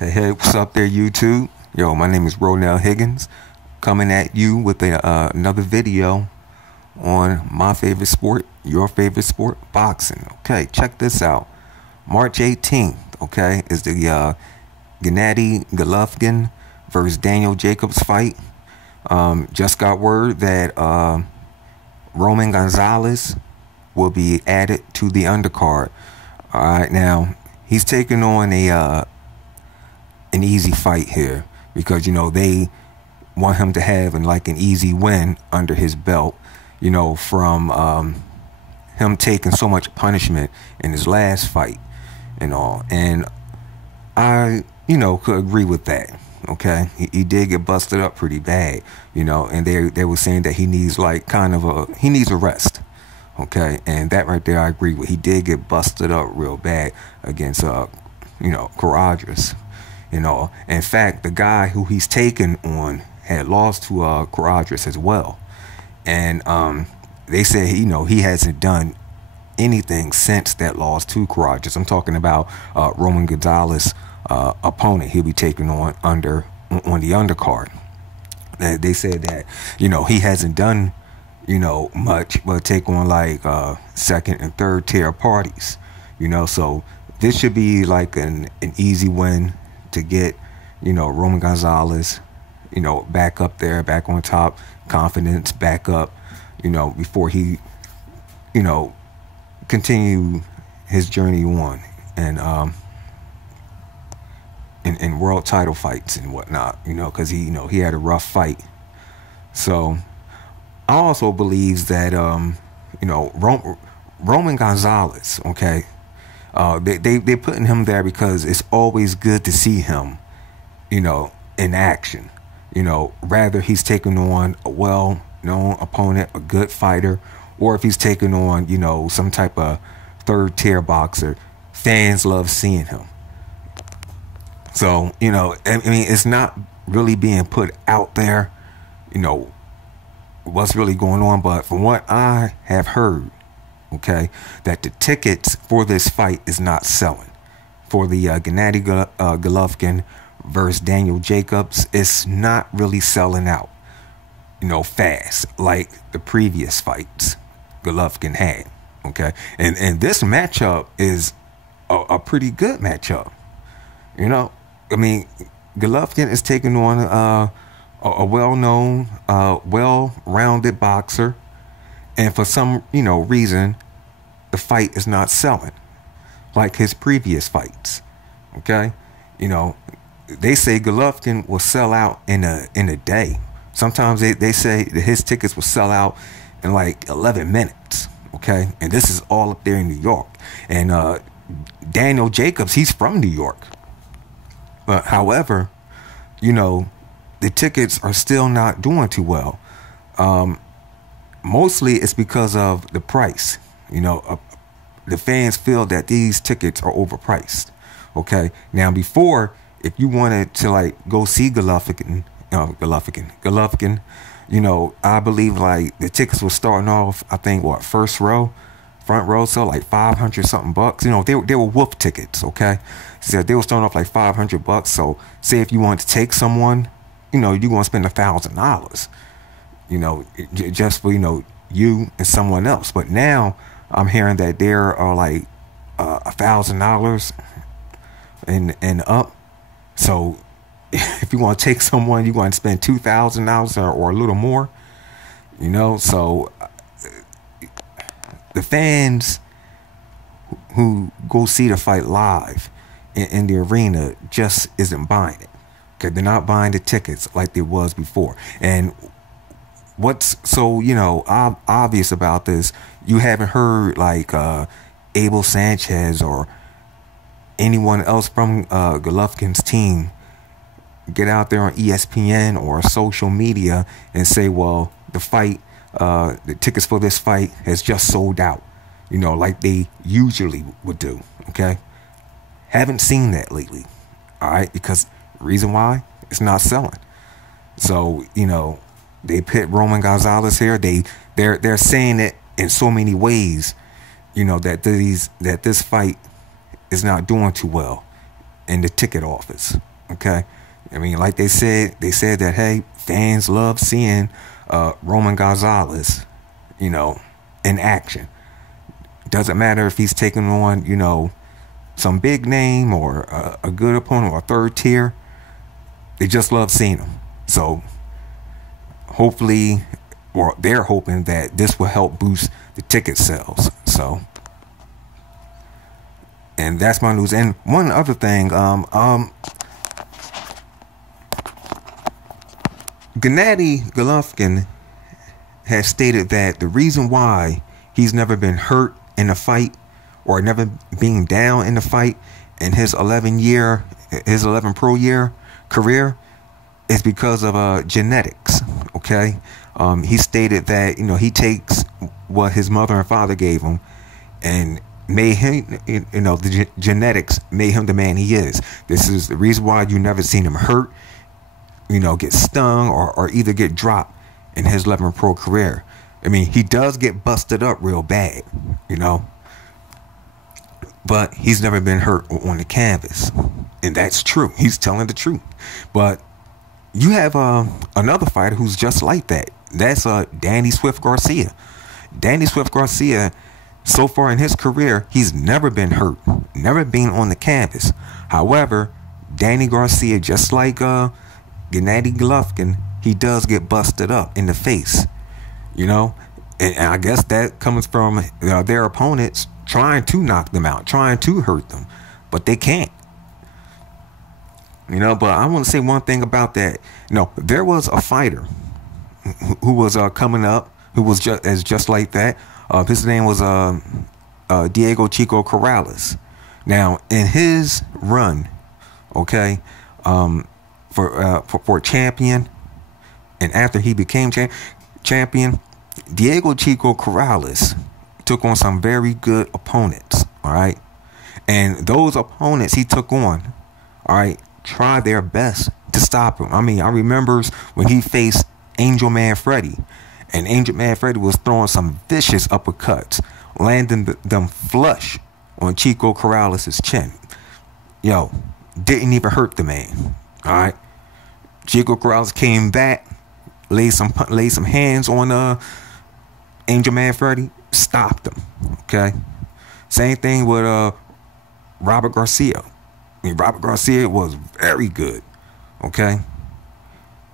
Hey, what's up there, YouTube? Yo, my name is Ronell Higgins, coming at you with another video on my favorite sport, your favorite sport, boxing. Okay, check this out. March 18th, okay, is the Gennady Golovkin versus Daniel Jacobs fight. Just got word that Roman Gonzalez will be added to the undercard. All right, now he's taking on an easy fight here because they want him to have an easy win under his belt, from him taking so much punishment in his last fight and all. And I could agree with that. Okay, he did get busted up pretty bad, and they were saying that he needs he needs a rest. Okay, and that right there I agree with. He did get busted up real bad against Courageous. In fact, the guy who he's taken on had lost to Courageous as well, and they said he hasn't done anything since that loss to Courageous. I'm talking about Roman Gonzalez opponent he'll be taking on the undercard. They said that he hasn't done much but take on second and third tier parties, so this should be an easy win to get Roman Gonzalez back up there, back on top, confidence back up, before he continue his journey on and in world title fights and whatnot, because he had a rough fight. So I also believes that Roman Gonzalez, okay, they putting him there because it's always good to see him in action, rather he's taking on a well-known opponent, a good fighter, or if he's taking on some type of third tier boxer. Fans love seeing him. So, it's not really being put out there, what's really going on. But from what I have heard, okay, that the tickets for this fight is not selling. For the Gennady Golovkin versus Daniel Jacobs, it's not really selling out, fast like the previous fights Golovkin had, okay? And this matchup is a pretty good matchup, Golovkin is taking on a well-known, well-rounded boxer, and for some reason, the fight is not selling like his previous fights. Okay, they say Golovkin will sell out in a day. Sometimes they say that his tickets will sell out in 11 minutes. Okay, and this is all up there in New York. And Daniel Jacobs, he's from New York. But however, the tickets are still not doing too well. Mostly it's because of the price. The fans feel that these tickets are overpriced. Okay, now before, if you wanted to go see Golovkin, I believe the tickets were starting off, I think front row, so $500 something bucks. They were wolf tickets. Okay, so they were starting off $500. So say if you want to take someone, you're gonna spend $1,000. Just for you and someone else. But now I'm hearing that there are $1,000 and up. So if you want to take someone, you want to spend $2,000 or a little more. So the fans who go see the fight live in the arena just isn't buying it. Okay, they're not buying the tickets like they was before. And what's so obvious about this, you haven't heard Abel Sanchez or anyone else from Golovkin's team get out there on ESPN or social media and say, well, the tickets for this fight has just sold out, like they usually would do. Okay, haven't seen that lately. All right, because reason why, it's not selling. So they pit Roman Gonzalez here. They're saying it in so many ways, that this fight is not doing too well in the ticket office. Okay, I mean, like they said that hey, fans love seeing Roman Gonzalez, you know, in action. Doesn't matter if he's taking on, you know, some big name or a good opponent or a third tier. They just love seeing him. So hopefully, or they're hoping that this will help boost the ticket sales. So, and that's my news. And one other thing, Gennady Golovkin has stated that the reason why he's never been hurt in a fight or never being down in a fight in his 11 pro year career is because of genetics. Okay, he stated that, you know, he takes what his mother and father gave him and made him, you know, the genetics made him the man he is. This is the reason why you never seen him hurt, you know, get stung or either get dropped in his 11 pro career. I mean, he does get busted up real bad, you know, but he's never been hurt on the canvas. And that's true. He's telling the truth. But you have another fighter who's just like that. That's Danny Swift Garcia. Danny Swift Garcia, so far in his career, he's never been hurt, never been on the canvas. However, Danny Garcia, just like Gennady Golovkin, he does get busted up in the face, you know. And I guess that comes from their opponents trying to knock them out, trying to hurt them, but they can't. You know, but I want to say one thing about that. You know, there was a fighter who was coming up who was just like that. His name was Diego Chico Corrales. Now, in his run, okay, for champion, and after he became champion, Diego Chico Corrales took on some very good opponents. All right, and those opponents he took on, all right, try their best to stop him. I mean, I remember when he faced Angel Man Freddy, and Angel Man Freddy was throwing some vicious uppercuts, landing them flush on Chico Corrales' chin. Yo, didn't even hurt the man. All right, Chico Corrales came back, laid some hands on Angel Man Freddy, stopped him. Okay, same thing with Robert Garcia. I mean, Robert Garcia was very good, okay?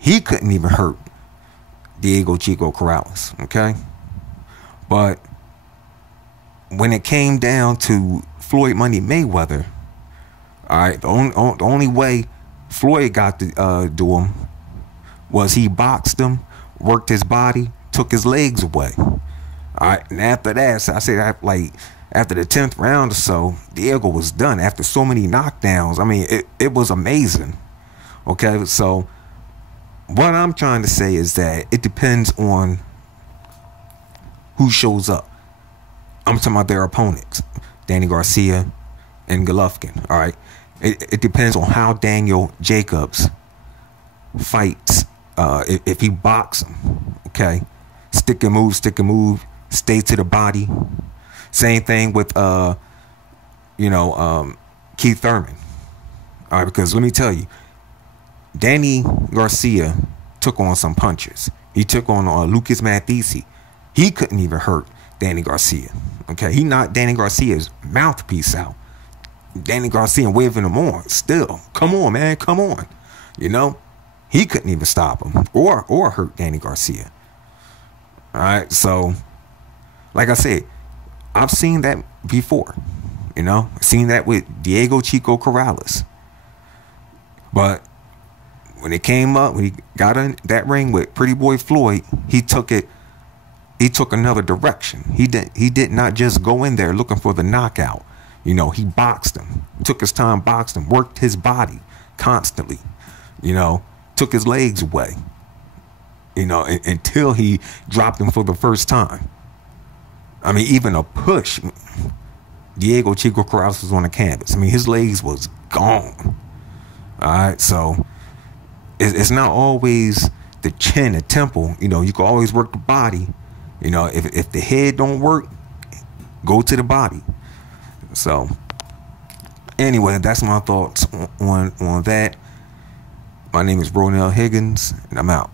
He couldn't even hurt Diego Chico Corrales, okay? But when it came down to Floyd Money Mayweather, all right, the only way Floyd got to do him was he boxed him, worked his body, took his legs away. All right, and after that, so I say that like, after the 10th round or so, Diego was done after so many knockdowns. I mean, it was amazing. Okay, so what I'm trying to say is that it depends on who shows up. I'm talking about their opponents, Danny Garcia and Golovkin. All right, it depends on how Daniel Jacobs fights. If he boxes him, okay, stick and move, stay to the body. Same thing with Keith Thurman. All right, because let me tell you, Danny Garcia took on some punches. He took on Lucas Mathisi. He couldn't even hurt Danny Garcia. Okay, he knocked Danny Garcia's mouthpiece out. Danny Garcia waving him on. Still, come on, man, come on. You know, he couldn't even stop him or hurt Danny Garcia. All right, so like I said, I've seen that before, you know, seen that with Diego Chico Corrales. But when it came up, when he got in that ring with Pretty Boy Floyd, he took another direction. He did not just go in there looking for the knockout. You know, he boxed him, took his time, boxed him, worked his body constantly, you know, took his legs away, you know, until he dropped him for the first time. I mean, even a push, Diego Chico Corrales was on the canvas. I mean, his legs was gone. All right, so it's not always the chin, the temple. You know, you can always work the body. You know, if the head don't work, go to the body. So, anyway, that's my thoughts on that. My name is Ronell Higgins, and I'm out.